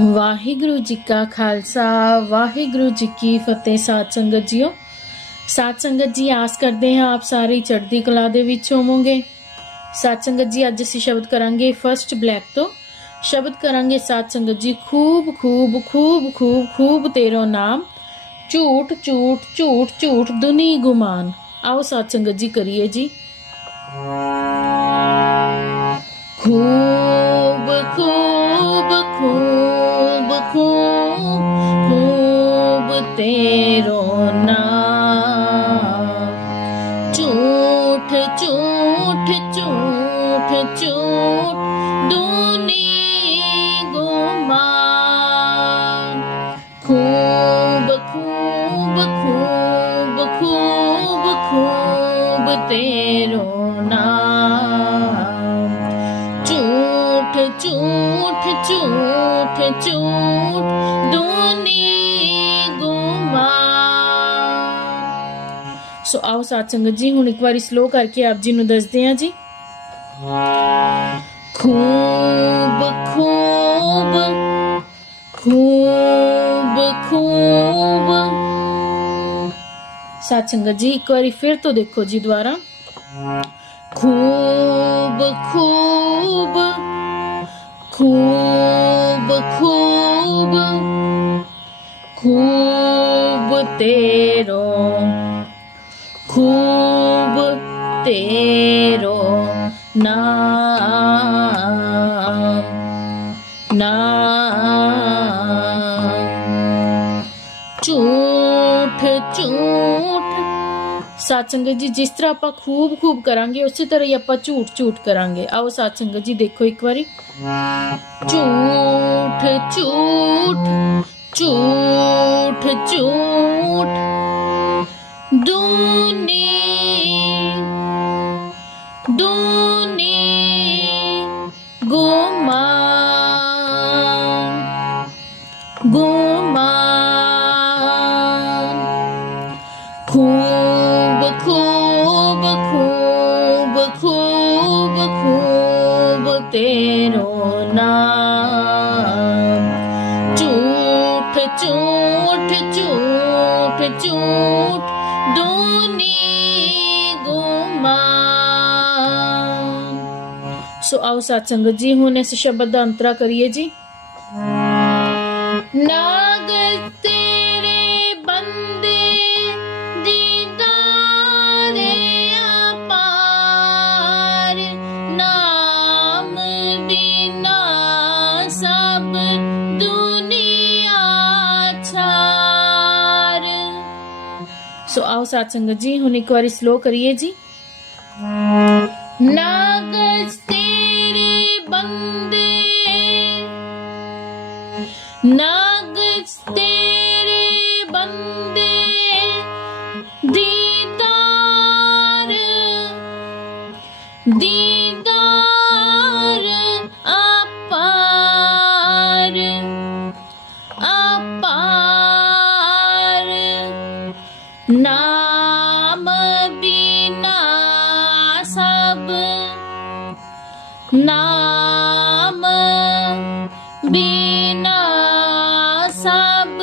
ਵਾਹਿਗੁਰੂ ਜੀ ਕਾ ਖਾਲਸਾ, ਵਾਹਿਗੁਰੂ ਜੀ ਕੀ ਫਤਿਹ। ਸਾਧ ਸੰਗਤ ਜੀਓ, ਸਾਧ ਸੰਗਤ ਜੀ, ਆਸ ਕਰਦੇ ਹਾਂ ਆਪ ਸਾਰੇ ਚੜ੍ਹਦੀ ਕਲਾ ਦੇ ਵਿੱਚ ਹੋਵੋਗੇ। ਸਾਧ ਸੰਗਤ ਜੀ, ਅੱਜ ਅਸੀਂ ਸ਼ਬਦ ਕਰਾਂਗੇ ਫਰਸਟ ਬਲੈਕ ਤੋਂ। ਸ਼ਬਦ ਕਰਾਂਗੇ ਸਾਧ ਸੰਗਤ ਜੀ, ਖੂਬ ਖੂਬ ਖੂਬ ਖੂਬ ਖੂਬ ਤੇਰੋ ਨਾਮ। ਝੂਠ ਝੂਠ ਝੂਠ ਝੂਠ, ਦੁਨੀ ਗੁਮਾਨ। ਆਓ ਸਾਧ ਸੰਗਤ ਜੀ ਕਰੀਏ ਜੀ। ਖੂਬ ਖੂਬ तेरो नाम झूठ झूठ झूठ झूठ दूनी गुमान खूब खूब खूब खूब खूब तेरो नाम झूठ झूठ झूठ झूठ दूनी ਸੋ ਆਓ ਸਾਥ ਸੰਗਤ ਜੀ, ਹੁਣ ਇੱਕ ਵਾਰੀ ਸਲੋ ਕਰਕੇ ਆਪ ਜੀ ਨੂੰ ਦੱਸਦੇ ਆ ਜੀ। ਖੂਬ ਖੂਬ ਖੂਬ ਖੂਬ। ਸਾਥ ਸੰਗਤ ਜੀ, ਇੱਕ ਵਾਰੀ ਫਿਰ ਤੋਂ ਦੇਖੋ ਜੀ ਦੁਬਾਰਾ। ਖੂਬ ਖੂਬ ਖੂਬ ਖੂਬ ਖੂਬ ਤੇਰੋ। खूब तेरो नाम नाम ਝੂਠ ਝੂਠ ਸਾਧ ਸੰਗਤ ਜੀ ਜਿਸ ਤਰ੍ਹਾਂ ਆਪਾਂ ਖੂਬ ਖੂਬ ਕਰਾਂਗੇ ਉਸੇ ਤਰ੍ਹਾਂ ਹੀ ਆਪਾਂ ਝੂਠ ਝੂਠ ਕਰਾਂਗੇ ਆਓ ਸਾਧ ਸੰਗਤ ਜੀ ਦੇਖੋ ਇੱਕ ਵਾਰੀ ਝੂਠ ਝੂਠ ਝੂਠ ਝੂਠ गोमा गोमा खूब खूब खूब खूब खूब तेरो चूठ चूठ चूठ चूठ ਦੂਨੀ ਗੁਮਾਨ ਸੋ ਆਓ ਸਾਥ ਸੰਗਤ ਜੀ ਹੁਣ ਇਸ ਸ਼ਬਦ ਦਾ ਅੰਤਰਾ ਕਰੀਏ ਜੀ ਨਾ सो आओ सात संगत जी हूँ एक बार स्लो करिए जी। नागज तेरे बंदे ना नाम बिना सब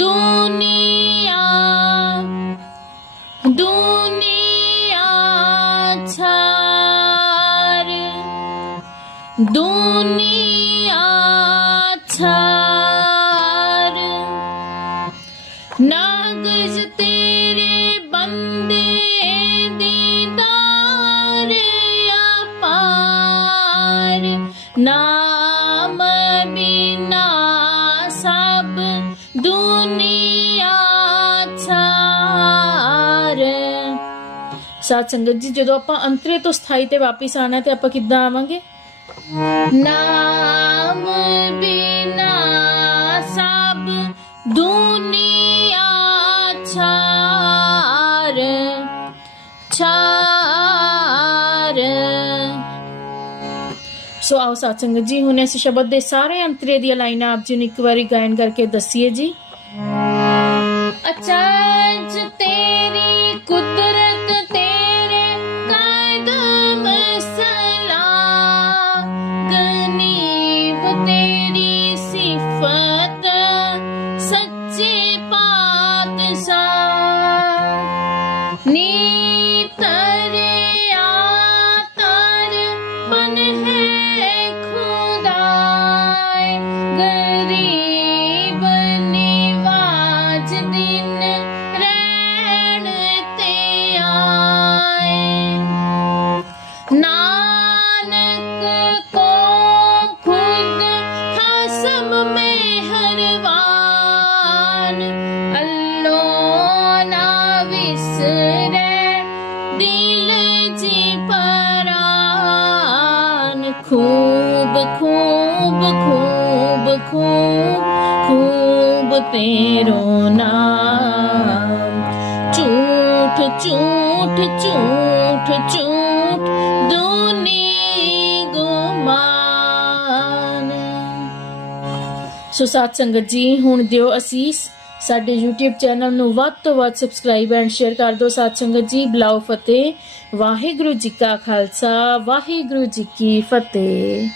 दुनिया दुनिया छार दुनिया छार। नागज तेरे बंद ਨਾਮ ਬਿਨਾ ਸਭ ਦੁਨੀਆ ਛਾਰ ਸਾਧ ਸੰਗਤ ਜੀ ਜਦੋਂ ਆਪਾਂ ਅੰਤਰੇ ਤੋਂ ਸਥਾਈ ਤੇ ਵਾਪਿਸ ਆਣਾ ਤੇ ਆਪਾਂ ਕਿੱਦਾਂ ਆਵਾਂਗੇ ਨਾਮ ਸੋ ਆਓ ਸਾਧ ਸੰਗਤ ਜੀ, ਹੁਣ ਇਸ ਸ਼ਬਦ ਦੇ ਸਾਰੇ ਅੰਤਰੇ ਦੀਆਂ ਲਾਈਨਾਂ ਆਪ ਜੀ ਨੂੰ ਇੱਕ ਵਾਰੀ ਗਾਇਨ ਕਰਕੇ ਦੱਸੀਏ ਜੀ। ਅਚਾਜ ਤੇਰੀ જી પરાન ખૂબ ખૂબ ખૂબ ખૂબ ખૂબ તેરો નામ ચૂઠ ચૂઠ ચૂઠ ચૂઠ દુની ગુમાન ਸੋ ਸਾਧ ਸੰਗਤ ਜੀ ਹੁਣ ਦਿਓ ਅਸੀਸ ਸਾਡੇ YouTube ਚੈਨਲ ਨੂੰ ਵੱਧ ਤੋਂ ਵੱਧ ਸਬਸਕ੍ਰਾਈਬ ਐਂਡ ਸ਼ੇਅਰ ਕਰ ਦਿਓ। ਸਾਧ ਸੰਗਤ ਜੀ, ਬਲਾਓ ਫਤਿਹ। ਵਾਹਿਗੁਰੂ ਜੀ ਕਾ ਖਾਲਸਾ, ਵਾਹਿਗੁਰੂ ਜੀ ਕੀ ਫਤਿਹ।